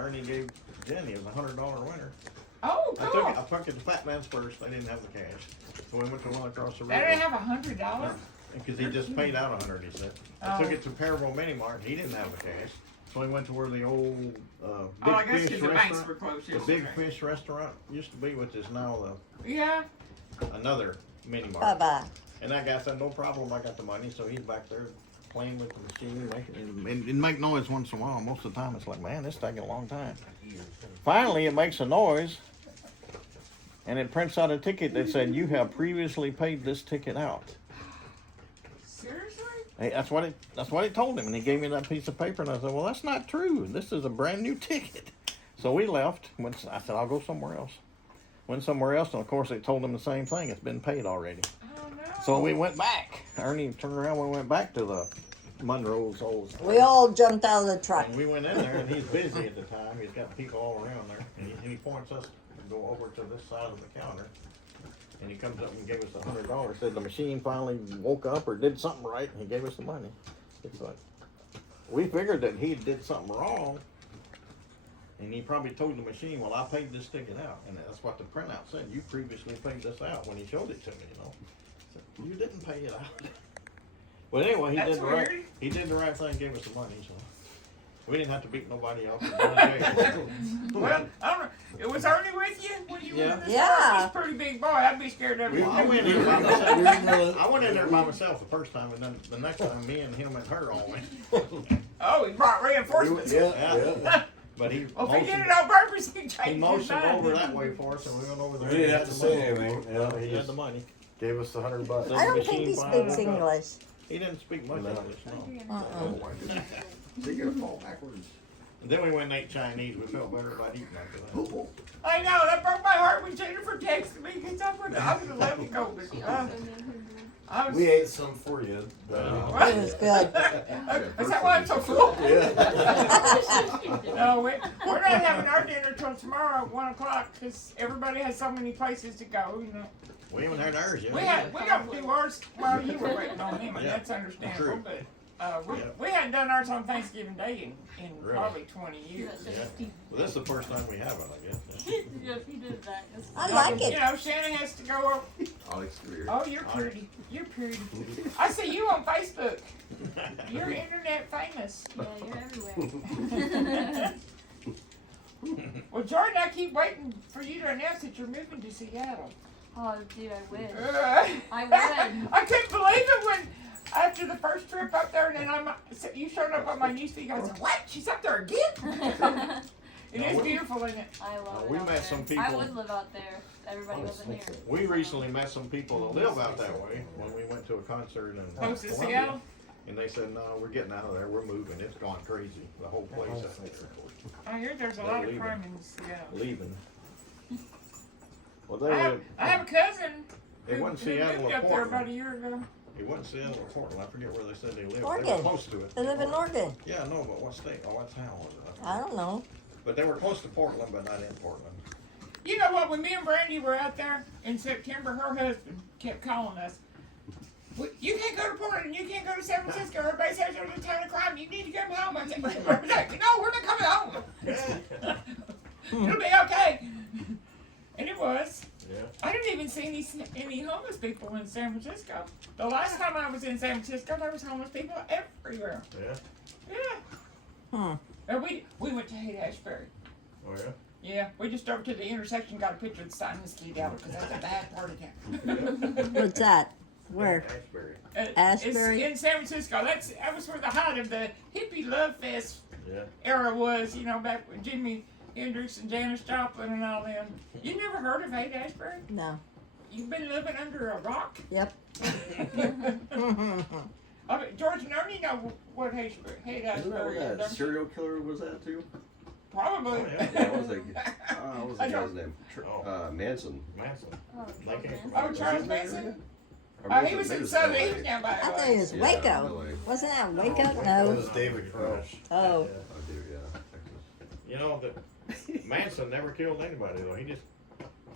Ernie gave Jenny as a $100 winner. Oh, cool. I took it to Fat Man's first. They didn't have the cash, so we went to one across the They river. didn't have $100. Because he just paid out 100. He said. I took it to Parable Mini Mart. He didn't have the cash, so we went to where the old I Big guess Fish the banks were restaurant, closed the yesterday. Big Fish restaurant used to be, which is now Yeah. another mini mart. Bye-bye. And that guy said, no problem, I got the money. So he's back there playing with the machine, making it make noise once in a while. Most of the time it's like, man, this is taking a long time. Finally, it makes a noise, and it prints out a ticket that said, you have previously paid this ticket out. Seriously? Hey, that's what it told him, and he gave me that piece of paper, and I said, well, that's not true. This is a brand new ticket. So we left. I said, I'll go somewhere else. Went somewhere else, and of course they told him the same thing. It's been paid already. Oh, no. So we went back. Ernie turned around. We went back to the Monroe's old. We all jumped out of the truck. And we went in there, and he's busy at the time. He's got people all around there, and he points us to go over to this side of the counter. And he comes up and gave us $100. Said the machine finally woke up or did something right, and he gave us the money. It's like we figured that he did something wrong, and he probably told the machine, "Well, I paid this ticket out," and that's what the printout said. You previously paid this out when he showed it to me. Said, you didn't pay it out. But anyway, That's he weird. did the right thing, gave us the money. So we didn't have to beat nobody up. Or go to jail. Well, I don't know. It was Ernie with you when you were in this Yeah. He's a pretty big boy. I'd be scared of him. Well, I went in by myself. I went in there by myself the first time, and then the next time, me and him and her all went. Oh, he brought reinforcements. Yeah. But he Well, if he did motioned, it on purpose, he he changed his motioned mind. over that way for us, and we went over there. We and didn't he have to had the say money. anything. Yeah, he He had just the money. gave us the $100. So I don't the think he machine finally speaks woke up. English. He didn't speak much No. English, no. Uh-uh. They're gonna fall backwards. And then we went and ate Chinese. We felt better about eating after that. I know, that broke my heart when Jennifer texted me because I would have let him go. But, I was, We ate some for you. But, It was good. Is that why I'm so full? yeah. No, we're not having our dinner till tomorrow at 1 o'clock because everybody has so many places to go. You know, We haven't had ours yet. we got to do ours while you were waiting on him, and Yeah, that's understandable. true. But Yeah. we hadn't done ours on Thanksgiving Day in Really? probably 20 years. Yeah. Well, this is the first time we have it, I guess. Yes, he did that. I like You it. know, Shannon has to go. Onyx career. Oh, you're pretty. You're pretty. I see you on Facebook. You're internet famous. Yeah, you're everywhere. Well, Jordan, I keep waiting for you to announce that you're moving to Seattle. Oh, dude, I wish. I I would. I couldn't believe it when, after the first trip up there, and then you showed up on my newsfeed. I was like, what? She's up there again? It is beautiful, isn't it? I love it. We out met there. some I people- would live out there. Everybody wasn't here. We recently met some people that live out that way when we went to a concert in Close to Columbia. Seattle? And they said, no, we're getting out of there. We're moving. It's gone crazy. The whole place out there. I hear there's a They're lot of leaving. crime in Seattle. Leaving. Well, they I have a cousin It who wasn't Seattle moved or up there about Portland. a year ago. It wasn't Seattle or Portland. I forget where they said they lived. They Oregon. were close to it. They live in Oregon. Yeah, no, but what state? Oh, what town was it? I don't know. But they were close to Portland, but not in Portland. You know what? When me and Brandy were out there in September, her husband kept calling us. You can't go to Portland. You can't go to San Francisco. Everybody says you're a town of crime. You need to come home. I said, no, we're not coming home. It'll be okay. And it was. Yeah. I didn't even see any homeless people in San Francisco. The last time I was in San Francisco, there was homeless people everywhere. Yeah. Yeah. And we went to Haight-Ashbury. Oh, yeah? Yeah, we just drove to the intersection, got a picture of the sign and slid out because that's a bad part of town. What's that? Where? Ashbury. Ashbury? It's in San Francisco. That was where the height of the hippie love fest Yeah. era was, you know, back with Jimi Hendrix and Janis Joplin and all them. You never heard of Haight-Ashbury? No. You've been living under a rock? Yep. I mean, George and Ernie know what Haight-Ashbury Isn't that what is. that don't you? serial killer was that too? Probably. Oh, yeah. Yeah, what was the I guy's don't- name? Oh. Manson. Manson. Oh, They came from Oh, out Charles there. Manson? Or Oh, was he it- was maybe in it was Southern. LA. He was down by I thought it LA. was Yeah, Waco. LA. Wasn't that Waco? That No. was David Crush. Oh. Oh, dude, yeah. Texas. You know, that Manson never killed anybody, though. He just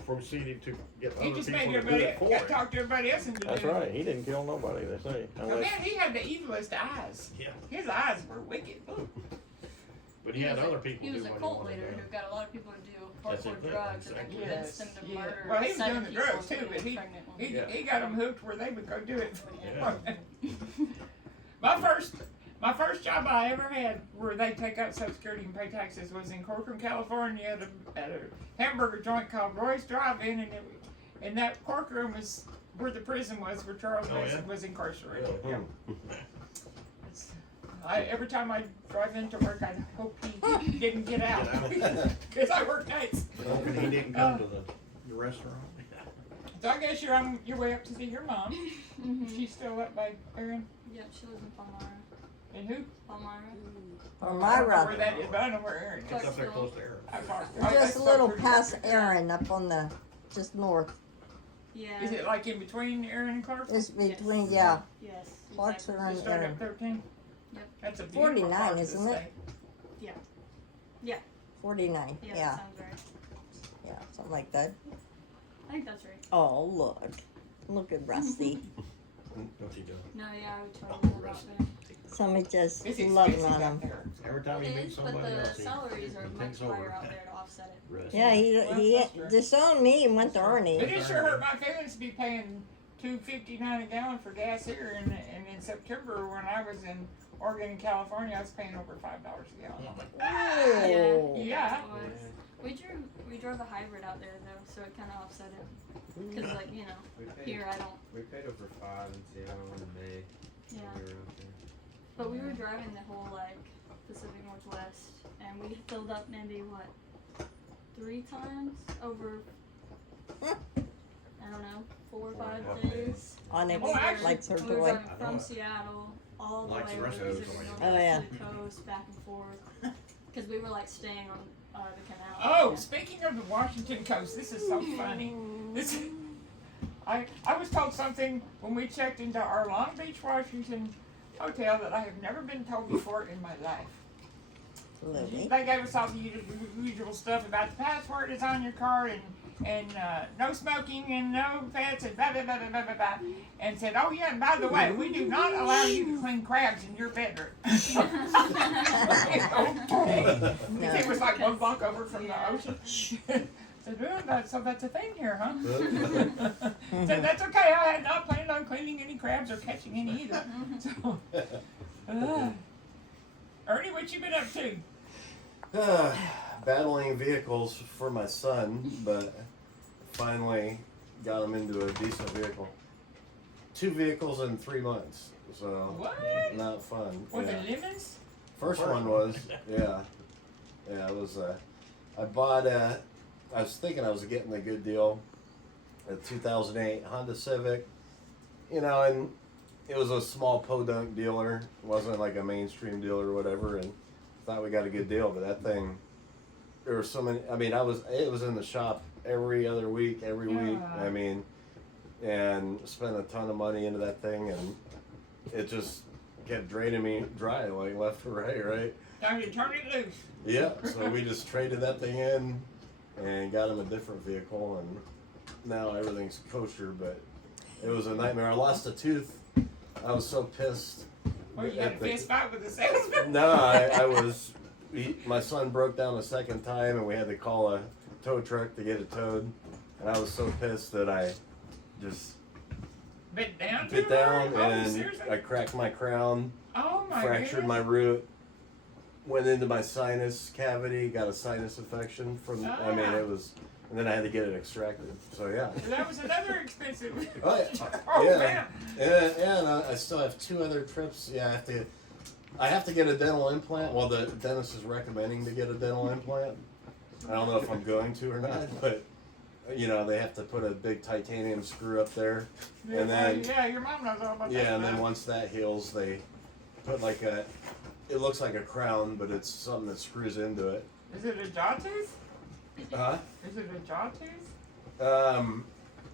proceeded to get He other just people made to do everybody it for him. talk to everybody else into That's doing it. right. He didn't kill nobody, they say. Oh, Unless, man, he had the evilest eyes. yeah. His eyes were wicked. Ooh. But But he had other people He do was a what he cult wanted leader to who do. got a lot of people to do That's hardcore it, drugs and then exactly. convinced them to murder Well, he was 7 doing the people drugs and too, get but he pregnant ones. Yeah. he got them hooked where they would go do it. Yeah. My first job I ever had where they take out Social Security and pay taxes was in Corcoran, California at a hamburger joint called Roy's Drive-In, and that Corcoran was where the prison was where Charles Oh, Manson yeah? was incarcerated. Really? Yeah. Every time I drive into work, I hope he didn't get out because I work nights. And he didn't come to the restaurant. So I guess you're on your way up to see your mom. Mhm. She's still up by Aaron. Yep, she lives in Palmyra. And who? Palmyra. I don't know Palmyra. where that is, but I know where Aaron is. It's up there close to Aaron. How far? Just a little past Aaron, up on the, just north. Yeah. Is it like in between Aaron and Clark? It's between, yeah, Yes. Clarkson exactly. and Just right Aaron. up 13? Yep. That's a beautiful 49, part of the isn't it? state. 49, Yeah, yeah, that sounds right. yeah, something like that. I think that's right. Oh, look at Rusty. What's he doing? No, yeah, I would totally know about that. Somebody just It's loving expensive on out him. there. Every time he It meets is, but somebody the else, salaries are he much takes higher over. out there to offset it. Rest. Yeah, Well, he that's true. disowned me and went to It Ernie. just sure hurt my feelings to be paying $2.59 a gallon for gas here, and in September when I was in Oregon and California, I was paying over $5 a gallon. I'm like, Oh. Yeah. it was. We drove a hybrid out there though, so it kind of offset it. Cause like We paid, here I don't. we paid over 5 in Seattle in May Yeah. when we were out there. But we were driving the whole like Pacific Northwest, and we filled up maybe what 3 times over. I don't know, 4 or 5 days. Onyx Oh, actually- likes her And we were toy. driving from Seattle all the Likes way the over rest to of the those toys. Oh, yeah. coast, back and forth. Because we were like staying on the canal. Oh, Yeah. speaking of the Washington coast, this is so funny. I was told something when we checked into our Long Beach, Washington hotel that I have never been told before in my life. Lily. They gave us all the usual stuff about the password is on your card and no smoking and no pets and blah blah blah blah blah blah blah, and said, oh yeah, and by the way, we do not allow you to clean crabs in your bedroom. Okay. No. It was like one block over from the ocean. Said, well, so that's a thing here, huh? Said, that's okay. I had not planned on cleaning any crabs or catching any either. So, Ernie, what you been up to? Battling vehicles for my son, but finally got him into a decent vehicle. 2 vehicles in 3 months, so What? not fun. What, Yeah. the lemons? First one was, yeah, it was. I bought I was thinking I was getting a good deal. A 2008 Honda Civic, and it was a small podunk dealer. It wasn't like a mainstream dealer or whatever, and thought we got a good deal. But that thing, there were so many. I mean, it was in the shop every other week, every week. Yeah. I mean, and spent a ton of money into that thing, and it just kept draining me dry, like left or right. Time to turn it loose. Yeah, so we just traded that thing in and got him a different vehicle, and now everything's kosher, but it was a nightmare. I lost a tooth. I was so pissed. Well, you had a at the- fist fight with the salesman? No, I was. My son broke down a second time, and we had to call a tow truck to get it towed. And I was so pissed that I just Bit down? bit too down, hard? Oh, and seriously? I cracked my crown, Oh my fractured my goodness. root, went into my sinus cavity, got a sinus infection from. I mean, Ah. it was, and then I had to get it extracted. So yeah. That was another expensive. Oh, yeah. Oh Yeah. man. And I still have 2 other trips. Yeah, I have to get a dental implant. Well, the dentist is recommending to get a dental implant. I don't know if I'm going to or not, but they have to put a big titanium screw up there, and then Yeah, your mom knows all about that. yeah, and then stuff. once that heals, they put like it looks like a crown, but it's something that screws into it. Is it a jaw tooth? Huh? Is it a jaw tooth?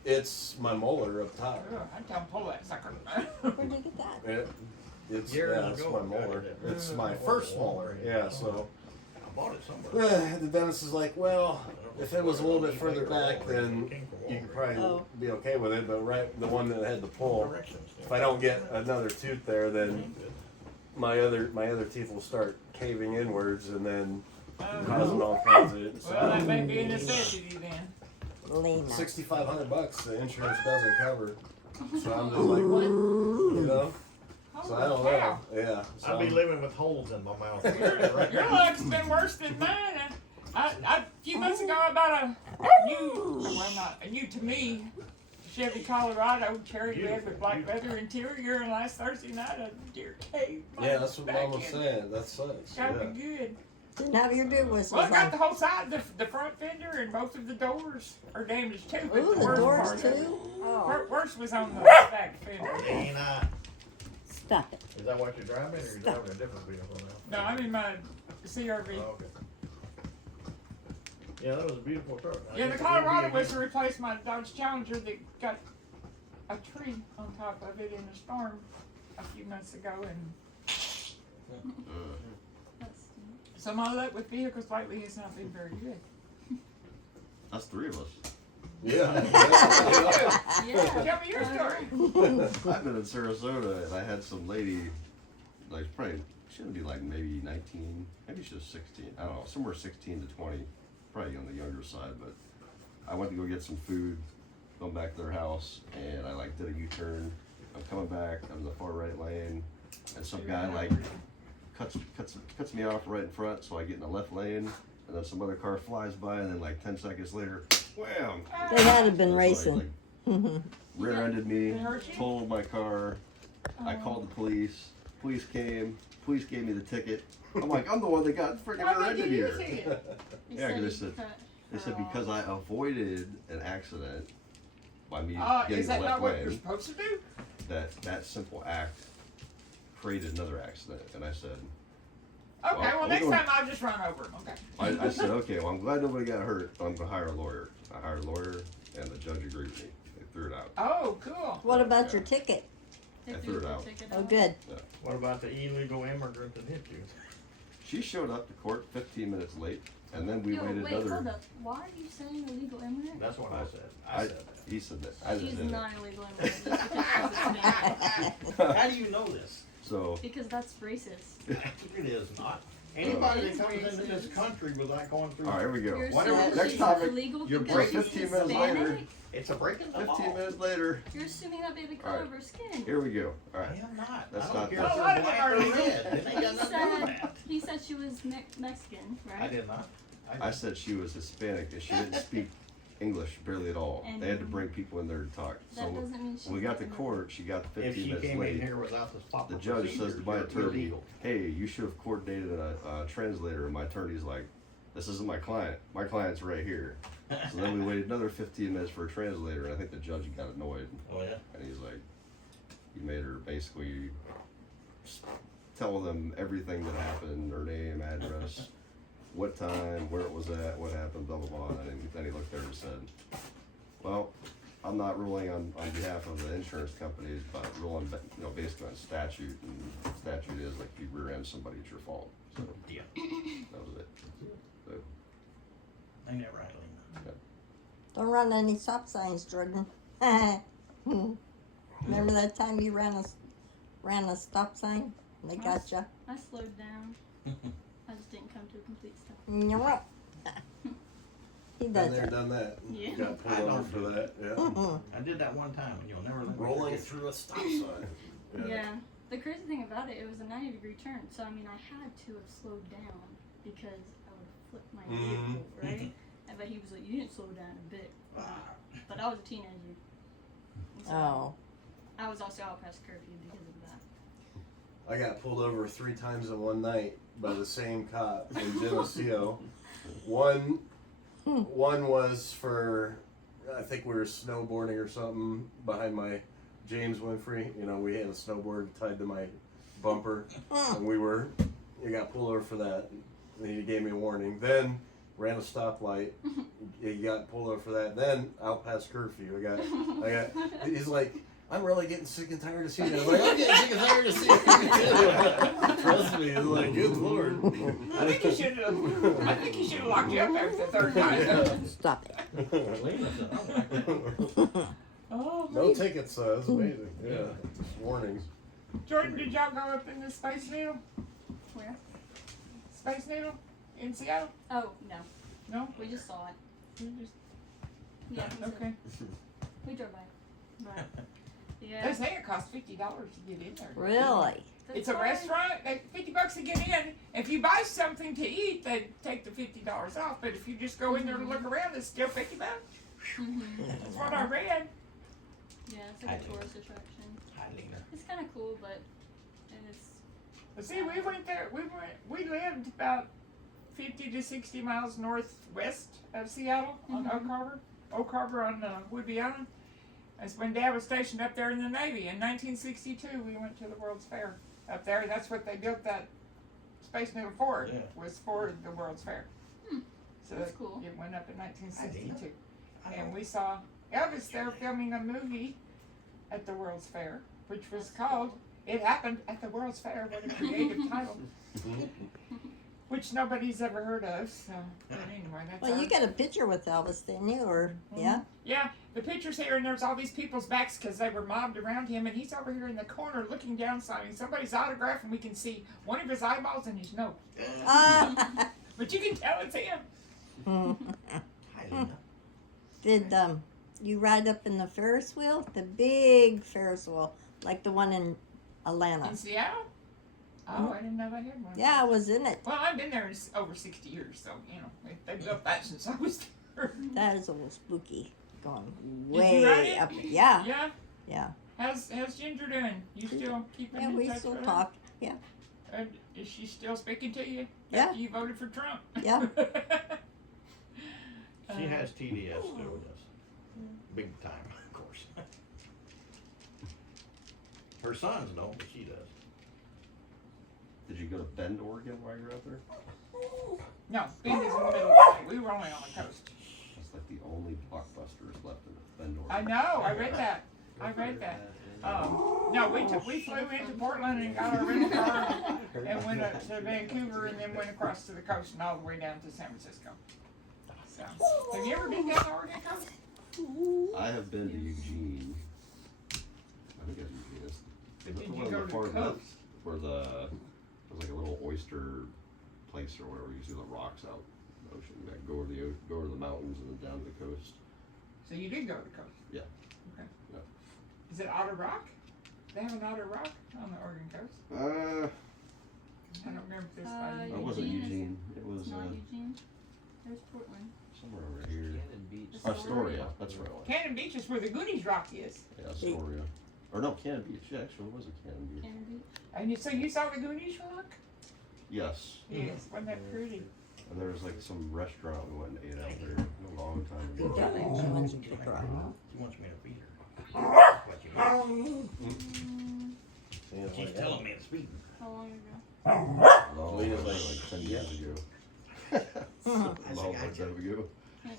It's my molar up top. Ugh, I'd tell him pull that sucker. Where'd you get that? It's Years it's ago, my I got molar. it. It's my first molar. Yeah, so. I bought it somewhere. The dentist is like, well, if it was a little bit further back, then you could probably Oh. be okay with it. But the one that had the pull, if I don't get another tooth there, then my other teeth will start caving inwards and then Oh, causing all kinds of. well, that may be a necessity then. Lena. $6,500 the insurance doesn't cover. So I'm just like, what? You know? So I don't Holy know. cow. Yeah. So I'll be I'm- living with holes in my mouth. Your luck's been worse than mine. A few months ago, I bought a new, well, not a new to me, Chevy Colorado cherry red with black leather interior, and last Thursday night a deer caved my Yeah, that's what back Mom was in. saying. That sucks. Got Yeah. me good. Didn't have your do was Well, I got the like, whole side, the front fender, and both of the doors are damaged too. But ooh, the the worst doors part, too? Oh, Worst was on the back fender. Ain't I? stop it. Is that what you're driving, or you're driving a different vehicle now? No, I'm in my CRV. Oh, okay. Yeah, that was a beautiful truck. Yeah, the Colorado was to replace my Dodge Challenger that got a tree on top of it in a storm a few months ago, and That's so my luck with vehicles lately has not been very good. That's three of us. Yeah. yeah. Tell me your story. I've been in Sarasota and I had some lady, like probably shouldn't be like maybe 19, maybe she was 16. I don't know, somewhere 16 to 20, probably on the younger side. But I went to go get some food, going back to their house, and I like did a U-turn. I'm coming back. I'm in the far right lane, and some guy like cuts me off right in front. So I get in the left lane, and then some other car flies by, and then like 10 seconds later, wham! They had to been That's like- racing. like, rear-ended me, They hurt you? totaled my car. I Oh. called the police. Police came. Police gave me the ticket. I'm like, I'm the one that got freaking Why would rear-ended you here. use it? Yeah, 'cause they you said- cut They her said off. because I avoided an accident by me getting Is the that left not what you're lane, supposed to do? that simple act created another accident. And I said, Okay, Well, well, I'm next going- time I'll just run over him. Okay. I said, okay, well, I'm glad nobody got hurt, but I'm gonna hire a lawyer. I hired a lawyer, and the judge agreed with me. They threw it out. Oh, cool. What about your ticket? They I threw threw it the out. ticket Oh, out. good. What about the illegal immigrant that hit you? She showed up to court 15 minutes late, and then we Yo, waited wait, another. hold up. Why are you saying illegal immigrant? That's what I said. I I- said that. He said that. I just She's did it. not an illegal immigrant just because she's Hispanic. How do you know this? So Because that's racist. It is not. Anybody that comes into this country without going through, all right, here we go. You're Whatever. saying Next she's topic, illegal you're because breaking she's 15 minutes Hispanic? later. it's a breaking the 15 law. minutes later, You're assuming that baby All color right. of her skin. here we go. All I right. am not. That's I don't not care the- if A lot they're of them black are or illegal. red. It ain't got nothing to do with that. He said she was Mexican, right? I did not. I said she was Hispanic and she didn't speak English barely at all. And- They had to bring people in there to talk. That So doesn't mean she's when we got to an court, she got If 15 she minutes came in late. here without the proper The judge says to my procedures, you're attorney, illegal. hey, you should have coordinated a translator. And my attorney's like, this isn't my client. My client's right here. So then we waited another 15 minutes for a translator, and I think the judge got annoyed. Oh yeah. And he's like, you made her basically tell them everything that happened, her name, address, what time, where it was at, what happened, blah, blah, blah. And then he looked there and said, well, I'm not ruling on behalf of the insurance companies, but ruling, basically on statute. And statute is like if you rear end somebody, it's your fault. So Yeah. that was it. So, I never had Don't run any stop signs, Jordan. Remember that time you ran a stop sign? They got you. I slowed down. I just didn't come to a complete stop. He Been does there, it. done that. Yeah. Got pulled I over don't for do that. Yeah. Mm-mm. I did that one time, and you'll never let me Rolling forget. through a stop sign. Yeah. The crazy thing about it was a 90-degree turn, so I mean I had to have slowed down because I would have flipped my vehicle, right? But he was like, you didn't slow down a bit. But I was a teenager. And so Oh. I was also out past curfew because of that. I got pulled over 3 times in one night by the same cop in Geneseo. One was for, I think we were snowboarding or something behind my James Winfrey. You know, we had a snowboard tied to my bumper, and you got pulled over for that. And he gave me a warning. Then ran a stoplight. You got pulled over for that. Then out past curfew. He's like, I'm really getting sick and tired of seeing you. I'm like, I'm getting sick and tired of seeing you too. Trust me. It's like, good Lord. I think he should have locked you up after the third time. Stop it. Lena said, I don't like that. Oh, No man. tickets, it's amazing. Yeah, just warnings. Jordan, did y'all go up in the Space Needle? Where? Space Needle in Seattle? Oh no, No? we just saw it. You just- Yeah, Okay. we drove by. But yeah, They say it costs $50 to get in there. Really? It's a restaurant. They $50 to get in. If you buy something to eat, they take the $50 off. But if you just go in there and look around, it's still $50. Mm-hmm. That's what I read. Yeah, it's like a tourist attraction. Hi, Lena. It's kind of cool, but and it's But see, we went there. We lived about 50 to 60 miles northwest of Seattle on Oak Harbor. Oak Harbor on Woodby Island. That's when Dad was stationed up there in the Navy. In 1962, we went to the World's Fair up there. That's what they built that Space Needle for. Yeah. Was for the World's Fair. So That's cool. It went up in 1962, and we saw Elvis there filming a movie at the World's Fair, which was called "It Happened at the World's Fair." What a creative title! Which nobody's ever heard of. So, but anyway, that's. Well, our- you got a picture with Elvis, didn't you? Or yeah? Yeah, the picture's here, and there's all these people's backs because they were mobbed around him, and he's over here in the corner looking down, signing somebody's autograph, and we can see one of his eyeballs and his nose. But you can tell it's him. Hi, Lena. Did you ride up in the Ferris wheel? The big Ferris wheel, like the one in Atlanta. In Seattle? Oh, I didn't know they had one. Yeah, I was in it. Well, I've been there over 60 years, so, you know, they built that since I was there. That is a little spooky. Going Did you ride way it? up. Yeah, Yeah? yeah. How's Ginger doing? You still keeping Yeah, in we touch still with her? talk. Is she still speaking to you? Yeah. After you voted for Trump? Yeah. She has TDS, so does. Big time, of course. Her sons don't, but she does. Did you go to Bend, Oregon while you were out there? No, Bend is in the middle of the state. We were only on the coast. That's like the only blockbusters left in Bend, I Oregon. know, I read that. No, we flew into Portland and got our rental car and went up to Vancouver and then went across to the coast and all the way down to San Francisco. So, have you ever been down the Oregon coast? I have been to Eugene. I think it's Eugene. Is But that did the you one go in to the the far left coast? where there's like a little oyster place or whatever. You see the rocks out in the ocean. You gotta go over the mountains and then down to the coast. So you did go to the coast? Yeah. Okay. Yeah. Is it Otter Rock? They have an Otter Rock on the Oregon coast? I don't remember if this It by wasn't Eugene is- Eugene. It was It's not Eugene. There's Portland. somewhere over here. Cannon Beach. Astoria. That's right. Cannon Beach is where the Goonies Rock is. Yeah, Astoria. Or no, Cannon Beach. Yeah, actually, it was a Cannon Beach. Cannon Beach. And so you saw the Goonies Rock? Yes. Yes, wasn't that pretty? And there was like some restaurant we went and ate out there a long time ago. She wants you to try. She wants me to feed her. What you mean? She's telling me it's feeding. How long ago? Long Lena's like 10 years ago. I Long think I time ago.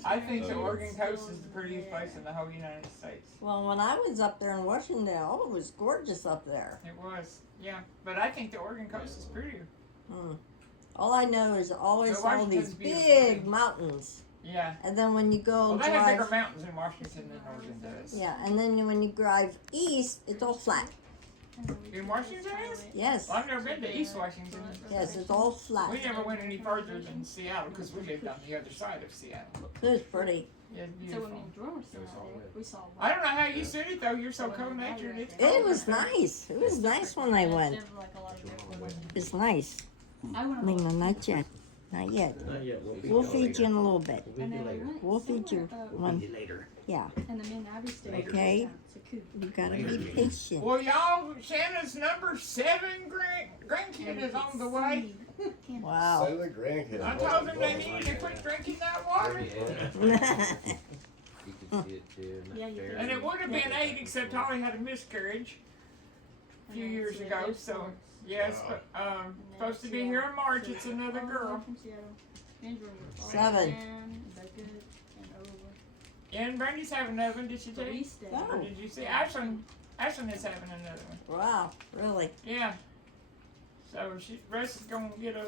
I think the Oregon coast is the prettiest place in the whole United States. Well, when I was up there in Washington, oh, it was gorgeous up there. It was, yeah. But I think the Oregon coast is prettier. All I know is always So all these Washington's beautiful, big too. mountains, Yeah. and then when you go Well, they have bigger drive, mountains in Washington than Oregon does. yeah, and then when you drive east, it's all flat. In Washington is? Yes, Well, I've never been to East Washington. yes, it's all flat. We never went any further than Seattle because we lived on the other side of Seattle. It was pretty. Yeah, it's So beautiful. when we drove Seattle, we saw. I don't know how you said it though. You're so cold-natured. It's It cold was up there. nice. It was nice when I went. It's nice. I went Lena, not yet. Not yet. Not yet. We'll feed you in a little bit. We'll feed you later. We'll feed you We'll one. feed you later. Yeah, And the men Abby stayed. Okay. It's a coup. you gotta be patient. Well, y'all, Shanna's number 7 grandkid is on the way. Wow. Say the grandkids. I told them they needed to quit drinking that water. You can see it too. Yeah, you did. And it would have been 8 except Holly had a miscarriage a few years ago. So, yes, but supposed to be here in March. It's another girl. 7. And Brandy's having another one. Did she tell you? Oh. Or did you see? Ashlyn is having another one. Wow, really? Yeah. So Russ is gonna get a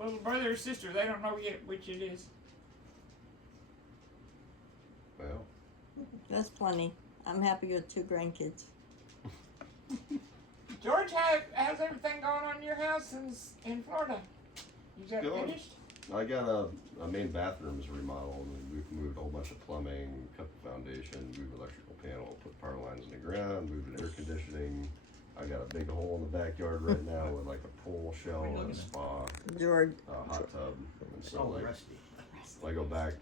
little brother or sister. They don't know yet which it is. Well, That's plenty. I'm happy with 2 grandkids. George, how's everything going on in your house in Florida? Is that Go on. finished? I got a main bathroom's remodeled, and we've moved a whole bunch of plumbing, cut the foundation, moved electrical panel, put power lines in the ground, moved air conditioning. I got a big hole in the backyard right now with like a pool shell and a spa, George, hot tub, and so Oh, like rusty. when I go back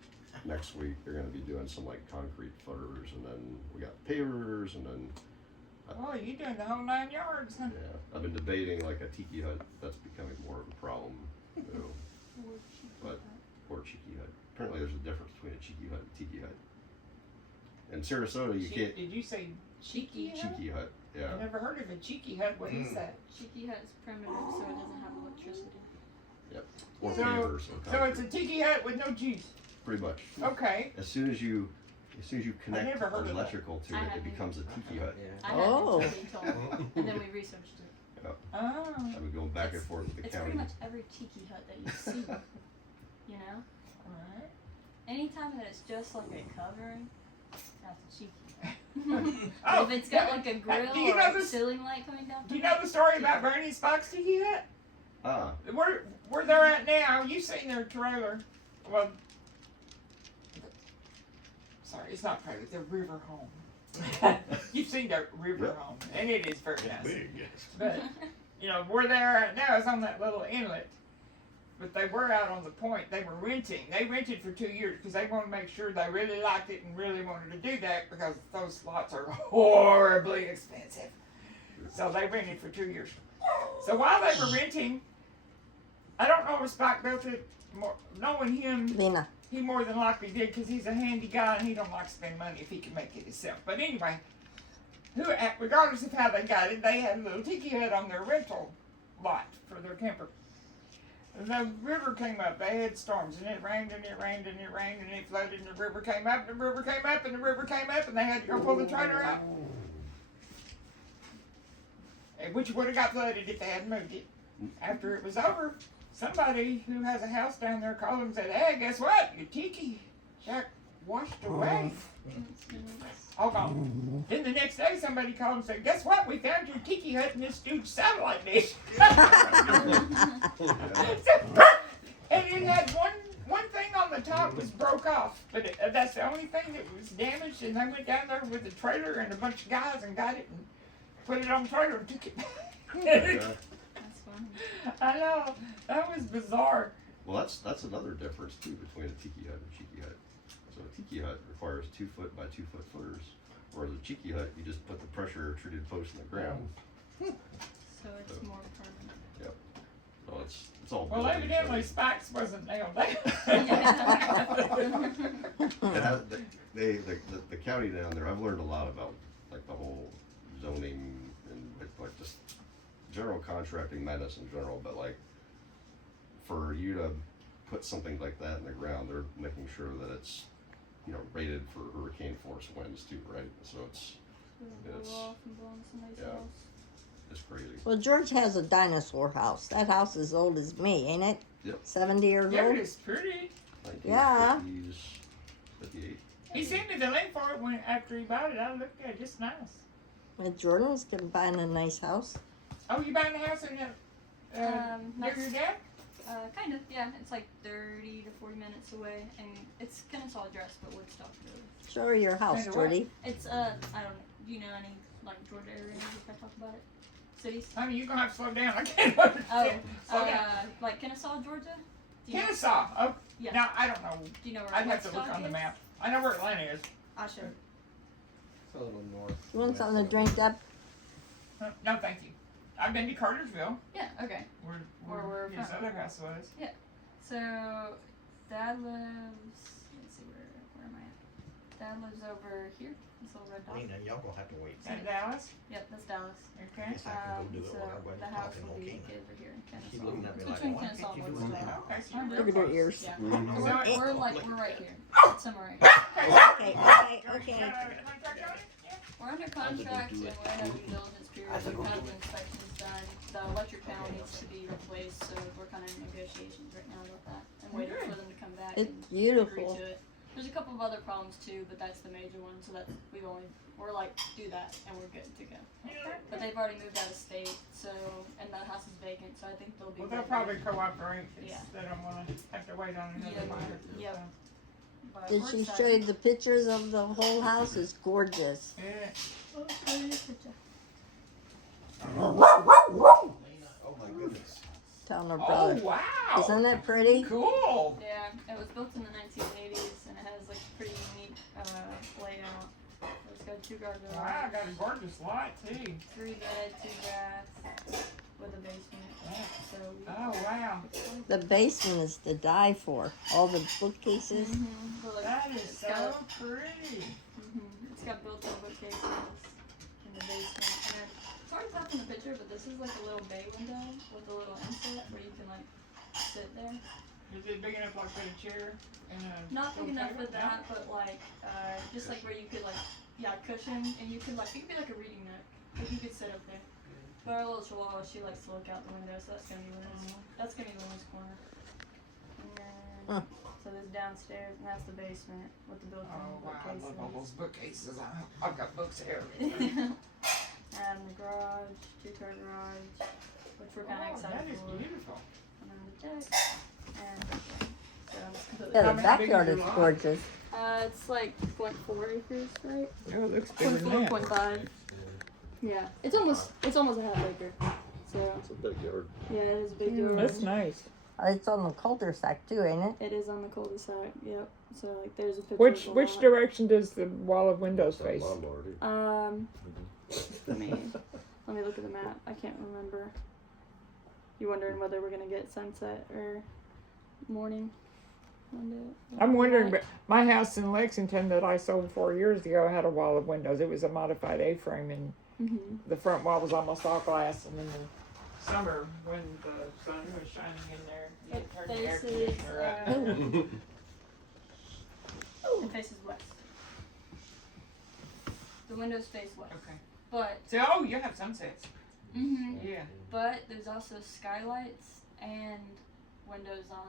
next week, they're gonna be doing some like concrete footers, and then we got pavers, and then Oh, you doing the whole 9 yards, huh? yeah, I've been debating like a tiki hut. That's becoming more of a problem, you know, but or cheeky hut. Apparently, there's a difference between a cheeky hut and tiki hut. In Sarasota, you can't Did you say cheeky hut? cheeky hut. Yeah. I never heard of a cheeky hut. What is that? Cheeky hut is primitive, so it doesn't have electricity. Or So- pavers. Or So it's a concrete. tiki hut with no juice. Pretty much. Okay. As soon as you connect never heard of that. electrical to I it, it haven't. becomes a tiki hut. I Oh. had until they told me, and then we researched it. Oh. I've been going back and forth with the It's county. pretty much every tiki hut that you see. You know, Alright. anytime that it's just like a covering, that's a cheeky hut. Oh, If it's got like a grill do you or know a this- ceiling light coming down Do you from know it, the story about Bernie's Fox Tiki Hut? Ah, Where they're at now, you've seen their trailer. Well, sorry, it's not trailer, it's a river home. You've seen their river Yep. home, and it is very nice. Big, yes. But, you know, where they're at now is on that little inlet. But they were out on the point. They were renting. They rented for 2 years because they wanted to make sure they really liked it and really wanted to do that because those lots are horribly expensive. So they rented for 2 years. So while they were renting, I don't know if Spike built it. Knowing him, Lena. he more than likely did because he's a handy guy and he don't like to spend money if he can make it himself. But anyway, regardless of how they got it, they had a little tiki hut on their rental lot for their camper. The river came up. They had storms and it rained and it rained and it rained and it flooded and the river came up and the river came up and the river came up and they had to go pull the trailer out. Which would have got flooded if they hadn't moved it. After it was over, somebody who has a house down there called and said, "Hey, guess what? Your tiki shack washed away." Hold on. Then the next day, somebody called and said, "Guess what? We found your tiki hut in this dude's satellite dish." And it had one thing on the top was broke off, but that's the only thing that was damaged. And they went down there with the trailer and a bunch of guys and got it and put it on the trailer and took it back. yeah. That's funny. I know, that was bizarre. Well, that's another difference too between a tiki hut and a cheeky hut. So a tiki hut requires 2 foot by 2 foot footers, whereas a cheeky hut you just put the pressure treated post in the ground. So it's more permanent. So it's all. Well, built in evidently place. Spikes wasn't nailed down. The county down there, I've learned a lot about like the whole zoning and like just general contracting madness in general, but like for you to put something like that in the ground, they're making sure that it's, you know, rated for hurricane force winds too, right? So it's Blow off and blow on somebody's yeah. house. it's crazy. Well, George has a dinosaur house. That house is old as me, ain't it? Yep. 70 years Yeah, old. it's pretty. 1950s, 58. He sent me the link for it when after he bought it. I looked at it, just nice. Well, Jordan's been buying a nice house. Oh, you buying a house in the near Next- your dad? Kind of, yeah. It's like 30 to 40 minutes away, and it's Kennesaw address, but Woodstock really. Show her your house, Kinda what? Jordy. It's I don't know. Do you know any like Georgia areas if I talk about it? Cities? Honey, you're gonna have to slow down. I can't understand. Slow down. Like Kennesaw, Georgia. Do you know- Kennesaw. Oh, Yeah. no, I don't know. Do you know where I'd have to look Woodstock on the is? map. I know where Atlanta is. I'll show you. It's a little north. You want something to drink, Deb? No, thank you. I've been to Cartersville, Yeah. Okay. where we're his from. other house was. So, Dad lives. Let's see, where am I at? Dad lives over here. This little red dot. Lena, y'all gonna have to wait. At Dallas. Yep, that's Dallas. Okay. Guess I can go do it So while everybody's the house talking, will be okay? over here in Keep Kennesaw. looking at me It's like, between why Kennesaw can't you and do Woodstock. it now? Okay, so I'm you're Look real at her close. ears. Yeah. Mhm. So So- we're right here. Somewhere right here. Okay, okay, okay. Contract on it? Yeah. We're under contract and we're in a due diligence period. We've had the inspections done. The electric panel needs to be replaced, so we're kind of in negotiations right now about that and waiting Good. for them to come back It's and beautiful. agree to it. There's a couple of other problems too, but that's the major one. So that we're like, do that and we're good to go. But they've already moved out of state, so and the house is vacant, so I think they'll be. Well, they'll good. probably cooperate. Yeah. They don't want to have to wait on another Yep. month or two. Yep. But Did we're she show excited. you the pictures of the whole house? It's gorgeous. Yeah. I'll show you a picture. Oh my goodness. Telling her Oh, brother. wow. Isn't that pretty? Cool. Yeah, it was built in the 1980s and it has like pretty unique layout. It's got 2 car Wow, garage, got a gorgeous lot, too. 3 bed, 2 baths, with a basement. So Oh, wow. The basement is to die for. All the bookcases. But, like, That is it's so got, pretty. It's got built-in bookcases in the basement. And then, it's hard to tell in the picture, but this is like a little bay window with a little insert where you can like sit there. Is it big enough like for a chair? And a Not big little enough for table? that, but like just like where you could like cushion and you could like it could be like a reading nook. Like you could sit up there. But our little chihuahua, she likes to look out the window, so that's gonna be Luna's corner. And then so there's downstairs and that's the basement with the built-in Oh, wow. I love all those bookcases. bookcases. I've got books here. And the garage, 2-car garage, which we're kinda Oh, excited that is for. beautiful. And then the deck and so it's completely Yeah, How the big is backyard your is lot? gorgeous. it's like 0.4 acres, right? Oh, it looks bigger than 0.4, that. 0.5. Yeah, it's almost a half acre. So It's a big yard. yeah, it is a big yard. That's nice. It's on the cul-de-sac too, ain't it? It is on the cul-de-sac. Yep. So like, there's a picture. Which of the lot. direction does the wall of windows face? Lawnmower, dude. Let me look at the map. I can't remember. You wondering whether we're gonna get sunset or morning? I'm wondering, but my house in Lexington that I sold 4 years ago had a wall of windows. It was a modified A-frame, and the front wall was almost all glass. And in the summer, when the sun was shining in there, you It turned the air faces, conditioner up. It faces west. The windows face west. Okay. But So, oh, you have sunsets. Yeah. but there's also skylights and windows on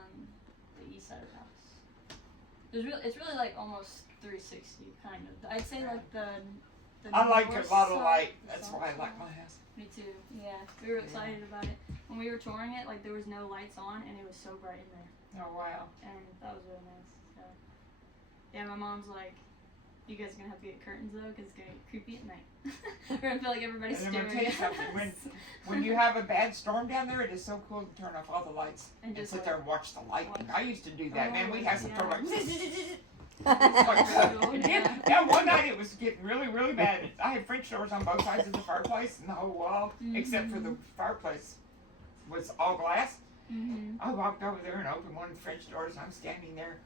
the east side of the house. It's really like almost 360 kind of. I'd say like the I like a north lot of side, light. the That's south why I side. like my house. Me too. Yeah, we were excited about it when we were touring it. Like there was no lights on and it was so bright in there, Oh, wow. and that was really nice. So yeah, my mom's like, "You guys are gonna have to get curtains though, because it's gonna get creepy at night. We're gonna feel like everybody's And I'm staring gonna tell you at something. us." When you have a bad storm down there, it is so cool to turn off all the lights And and just, sit like, there and watch the lightning. I used to do that, man. We'd have some yeah. throw like. Yeah. Yeah, one night it was getting really, really bad. I had French doors on both sides of the fireplace and the whole wall, except for the fireplace was all glass. I walked over there and opened one of the French doors, and I'm standing there,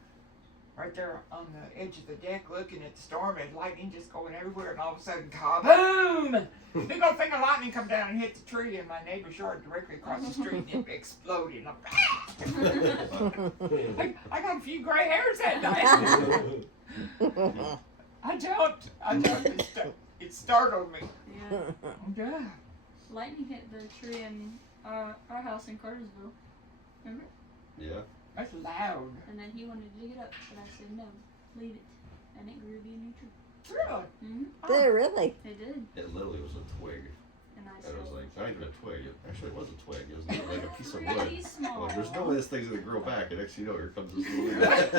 right there on the edge of the deck, looking at the storm and lightning just going everywhere, and all of a sudden, kaboom! Big old thing of lightning come down and hit the tree in my neighbor's yard directly across the street, and it exploded. I got a few gray hairs that night. I jumped. It startled me. Yeah. Yeah. Lightning hit the tree in our house in Cartersville. Remember? Yeah. That's loud. And then he wanted to dig it up, and I said no, leave it. And it grew to be a new tree. Really? Did it really? It did. It literally was a twig. And I It said, was like, not even a twig. It actually was a twig. It was like a piece of pretty wood. small. Like, there's no way this thing's gonna grow back. And next thing you know, here comes this little guy. Now it's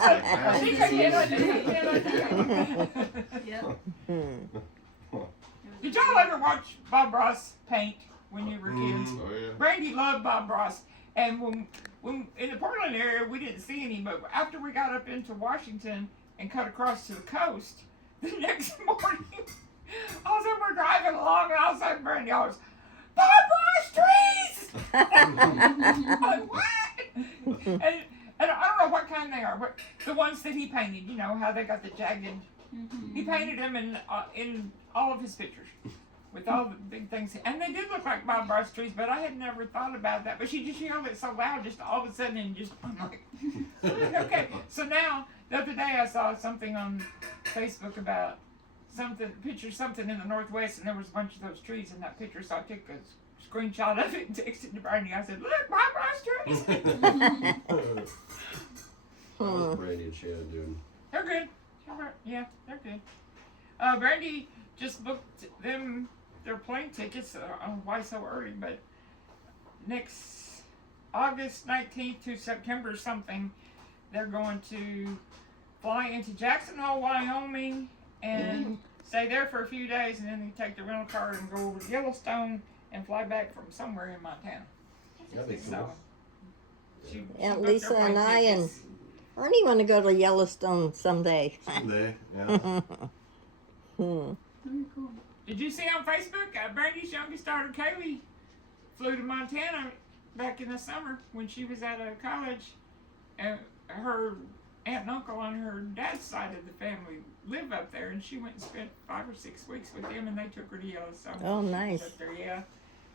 like massive. She could hit it. Yep. Did y'all ever watch Bob Ross paint when you were kids? Oh yeah. Brandy loved Bob Ross, and when in the Portland area we didn't see any, but after we got up into Washington and cut across to the coast, the next morning, all of a sudden we're driving along, and all of a sudden Brandy always, Bob Ross trees! I'm like, what? And I don't know what kind they are, but the ones that he painted, you know, how they got the jagged. He painted them in all of his pictures, with all the big things, and they did look like Bob Ross trees. But I had never thought about that. But she just yelled it so loud, just all of a sudden, and just I'm like, okay. So now the other day I saw something on Facebook about something in the Northwest, and there was a bunch of those trees in that picture. So I took a screenshot of it and texted it to Bernie. I said, look, Bob Ross trees. What was Brandy and Shannon doing? They're good. Yeah, they're good. Brandy just booked them their plane tickets. I don't know why so early, but next August 19th to September something, they're going to fly into Jackson Hole, Wyoming, and stay there for a few days, and then they take the rental car and go over to Yellowstone and fly back from somewhere in Montana. That'd be cool. So, she Aunt booked their Lisa plane and I tickets. Ernie want to go to Yellowstone someday. Someday, yeah. Very cool. Did you see on Facebook, Brandy's youngest daughter, Kaylee, flew to Montana back in the summer when she was at a college. Her aunt and uncle on her dad's side of the family live up there, and she went and spent 5 or 6 weeks with them, and they took her to Yellowstone. Oh, She was nice. up there, yeah.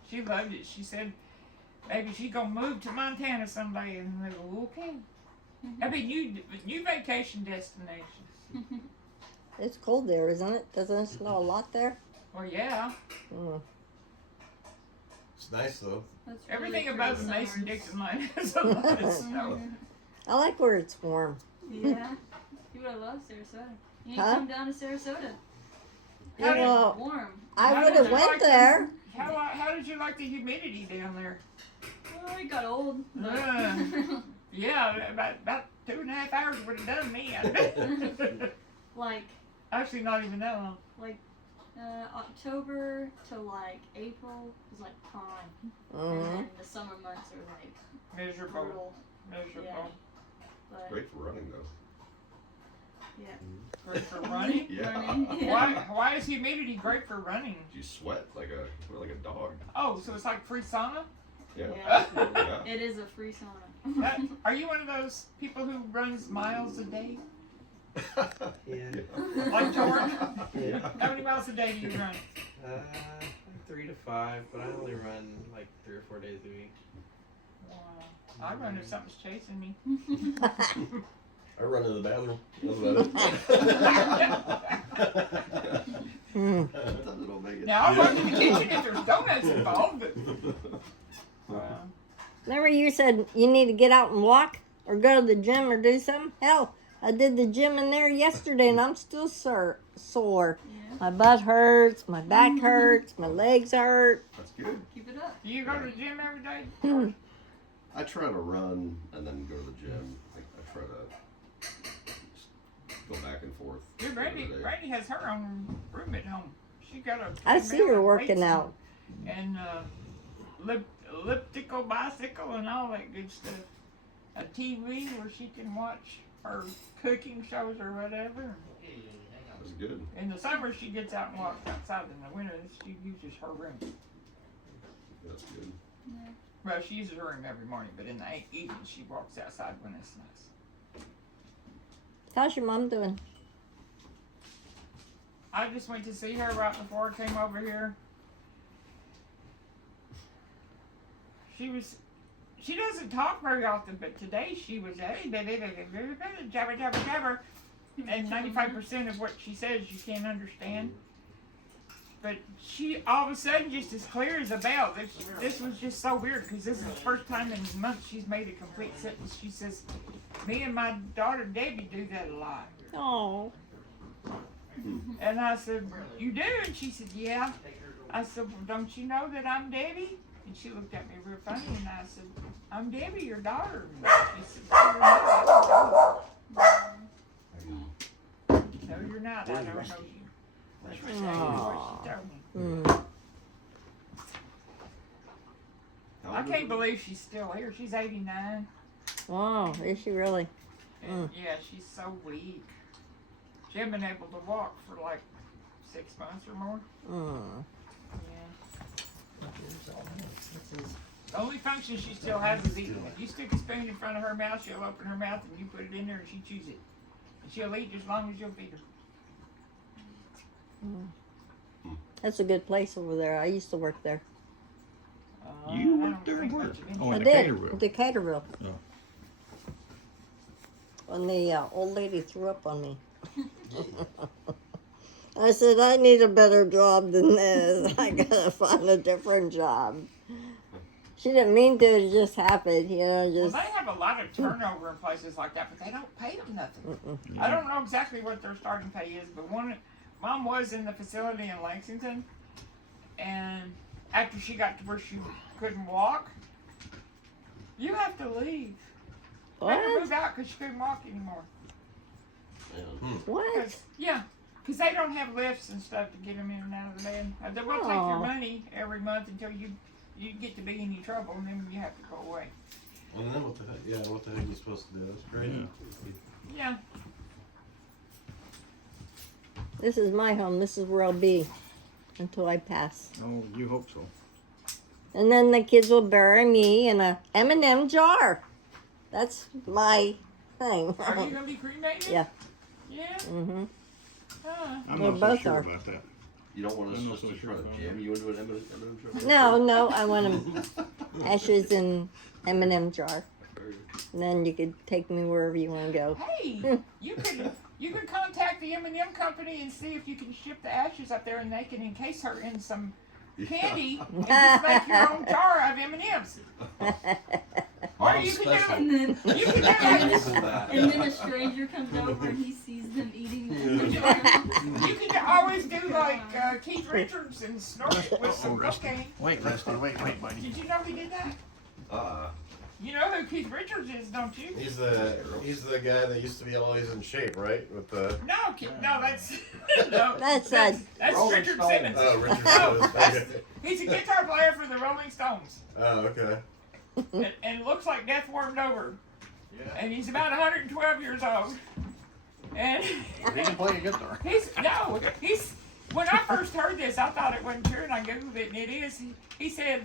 She loved it. She said, maybe she's going to move to Montana someday, and they go, okay. That'd be new vacation destination. It's cold there, isn't it? Doesn't it snow a lot there? Well, yeah. Mm. It's nice though. That's really Everything pretty above the summers. Mason-Dixon line has a lot of snow. I like where it's warm. Yeah. You would have loved Sarasota. You need to Huh? come down to Sarasota. How did- Well, Warm. I How would did have you went like there. How did you like the humidity down there? Well, it got old. But Yeah, about 2.5 hours would have done me. like Actually, not even that long. October to like April was like prime, and Mm-hmm. then the summer months are like Miserable. brutal. Miserable. But Great for running though. Great for running. Yeah. running, Why is humidity great for running? You sweat like a dog. Oh, so it's like free sauna? Yeah. Yeah. Yeah. It is a free sauna. Are you one of those people who runs miles a day? Yeah. Like Jordan? Yeah. How many miles a day do you run? Like 3 to 5, but I only run like 3 or 4 days a week. Wow. I run if something's chasing me. I run to the bathroom. That's about it. Mm. Sometimes it'll make it. Now, I'll run to the kitchen if there's donuts involved, but Remember you said you need to get out and walk or go to the gym or do something? Hell, I did the gym in there yesterday and I'm still sore. Yeah. My butt hurts, my back hurts, my legs hurt. That's good. Keep it up. do you go to the gym every day? Hmm. I try to run and then go to the gym. I try to just go back and forth. Yeah, Brandy every day. has her own room at home. She got a I see treadmill her and working weights out. and elliptical bicycle and all that good stuff. A TV where she can watch her cooking shows or whatever. That's good. In the summer, she gets out and walks outside. In the winter, she uses her room. That's good. Well, she uses her room every morning, but in the evening, she walks outside when it's nice. How's your mom doing? I just went to see her right before I came over here. She doesn't talk very often, but today she was jabber, jabber, jabber. And 95% of what she says you can't understand. But she all of a sudden just as clear as a bell. This was just so weird because this is the first time in months she's made a complete sentence. She says, me and my daughter Debbie do that a lot. Oh. And I said, you do? And she said, yeah. I said, well, don't you know that I'm Debbie? And she looked at me real funny and I said, I'm Debbie, your daughter. And she said, no, you're not. I don't know you. That's what she told me. Mm. I can't believe she's still here. She's 89. Wow, is she really? And yeah, she's so weak. She hasn't been able to walk for like 6 months or more. Mm. Yeah. The only function she still has is eating. If you stick a spoon in front of her mouth, she'll open her mouth and you put it in there and she chews it. And she'll eat as long as you'll feed her. That's a good place over there. I used to work there. You I worked don't there think where? much of it. Oh, I in did. Decaturville. Decaturville. Oh. When the old lady threw up on me. I said, I need a better job than this. I gotta find a different job. She didn't mean to. It just happened. You know, Well, just. they have a lot of turnover in places like that, but they don't pay them nothing. Mm-mm. I don't know exactly what their starting pay is, but Mom was in the facility in Lexington, and after she got to where she couldn't walk, you have to leave. Make her What? move out because she couldn't walk anymore. What? Because they don't have lifts and stuff to get them in and out of the bed. They will take your Aw. money every month until you get to be in any trouble, and then you have to go away. And then what the heck? Yeah, what the heck are you supposed to do? That's crazy. Yeah. This is my home. This is where I'll be until I pass. Oh, you hope so. And then the kids will bury me in a M&M jar. That's my thing. Are you gonna be cremated? Yeah. Yeah. Mhm. Huh. I'm Well, not so both sure are. about that. You don't want I'm not us so to sure try to about jam you into an M&M jar? No, I want them ashes in M&M jar. And then you could take me wherever you want to go. Hey, you could contact the M&M company and see if you can ship the ashes up there, and they can encase her in some candy and just make your own jar of M&Ms. Or you can And do then, you can do like and then a stranger comes over and he sees them eating the you can always do like Keith Richards and snort it with some Rusty. cocaine. Wait, Rusty, wait, buddy. Did you know he did that? Uh-uh. You know who Keith Richards is, don't you? He's the guy that used to be always in shape, right? With the No, that's no, That's, that's Rolling Richard Stones. Simmons. Richard No, Simmons. that's- Okay. He's a guitar player for the Rolling Stones, Oh, okay. and looks like death warmed over. Yeah. And he's about 112 years old. And He can play a guitar. he's when I first heard this, I thought it wasn't true, and I googled it, and it is. He said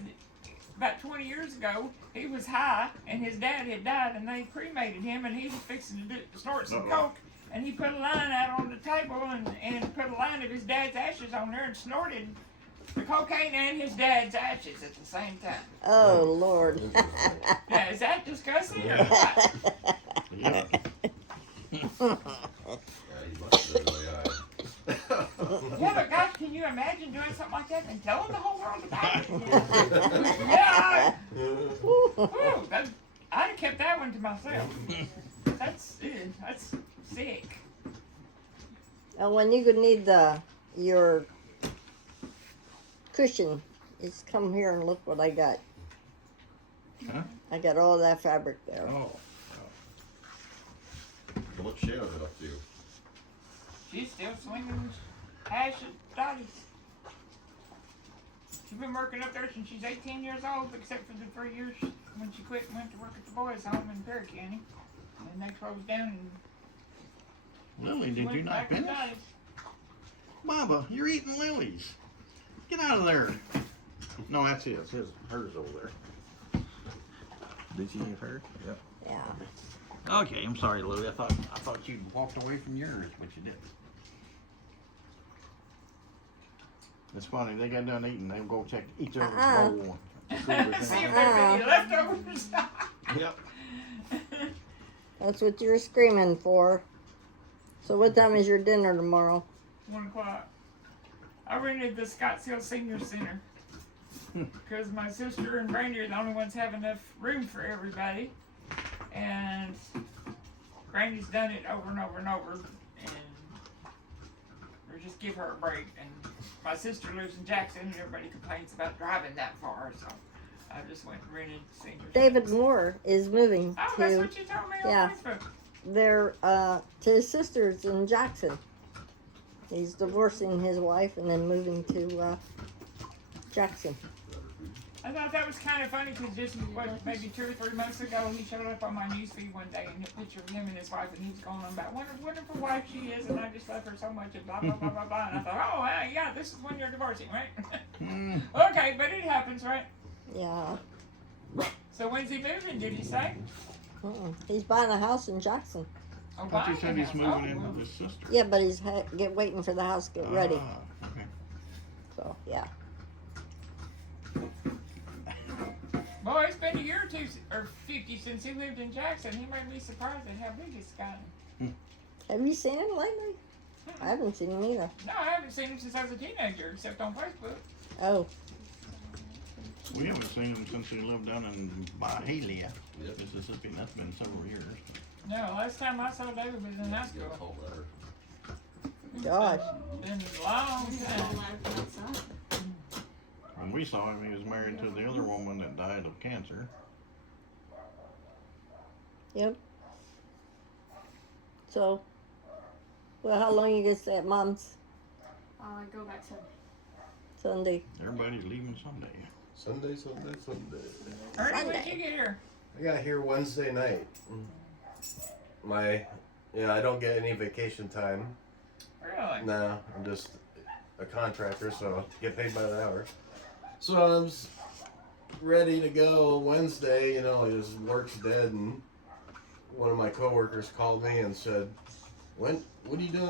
about 20 years ago he was high, and his dad had died, and they cremated him, and he was fixing to snort some coke, and he put a line out on the table and put a line of his dad's ashes on there and snorted the cocaine and his dad's ashes at the same time. oh, Lord. Now, is that disgusting or what? Yeah. Yeah, he must have been really high. Yeah, but gosh, can you imagine doing something like that and telling the whole world about it? Yeah. I'd have kept that one to myself. That's sick. And when you could need your cushion, just come here and look what I got. Huh? I got all that fabric there. Oh. So what's Shannon been up to? She's still swinging ash at Dottie's. She's been working up there since she's 18 years old, except for the 3 years when she quit and went to work at the boys' home in Perry County. And they closed down and Lily, did you went not back to finish? Dottie's. Baba, you're eating lilies. Get out of there. No, that's his. Hers over there. Did you eat her? Yep. Yeah. Okay, I'm sorry, Lily. I thought you walked away from yours, but you didn't. It's funny. They got done eating. They go check each other's bowl. and see everything. See if there's any leftovers. Yep. That's what you're screaming for. So what time is your dinner tomorrow? 1 o'clock. I rented the Scottsdale Senior Center because my sister and Brandy are the only ones have enough room for everybody, and Brandy's done it over and over and over, and or just give her a break. And my sister lives in Jackson, and everybody complains about driving that far, so I just went and rented Senior Center. David Moore is moving Oh, that's to what you told me on yeah. Facebook. to his sisters in Jackson. He's divorcing his wife and then moving to Jackson. I thought that was kind of funny because just maybe 2 or 3 months ago, he showed up on my newsfeed one day and a picture of him and his wife, and he was going on about what a wonderful wife she is, and I just love her so much, and blah blah blah blah blah. And I thought, oh yeah, this is when you're divorcing, right? Okay, but it happens, right? Yeah. So when's he moving? Did he say? He's buying a house in Jackson. Oh, I thought you said buying a he's house. moving Oh, in well. with his sister. Yeah, but he's waiting for the house to get ready. Ah, okay. So yeah. Boy, it's been a year or two or 50 since he lived in Jackson. He made me surprised at how big it's gotten. Have you seen him lately? I haven't seen him either. No, I haven't seen him since I was a teenager, except on Facebook. Oh. We haven't seen him since he lived down in Byhalia, Yep. Mississippi, and that's been several years. No, last time I saw David was in high Yeah, school. call letter. Gosh. Been a long All time. live from outside. When we saw him, he was married to the other woman that died of cancer. Yep. So, well, how long you gonna stay at Mom's Go back to Sunday? Everybody's leaving someday. Sunday, Sunday, Sunday. Ernie, when'd you get here? I got here Wednesday night. I don't get any vacation time. Really? No, I'm just a contractor, so I get paid by the hour. So I was ready to go Wednesday, his work's dead, and one of my coworkers called me and said, what are you doing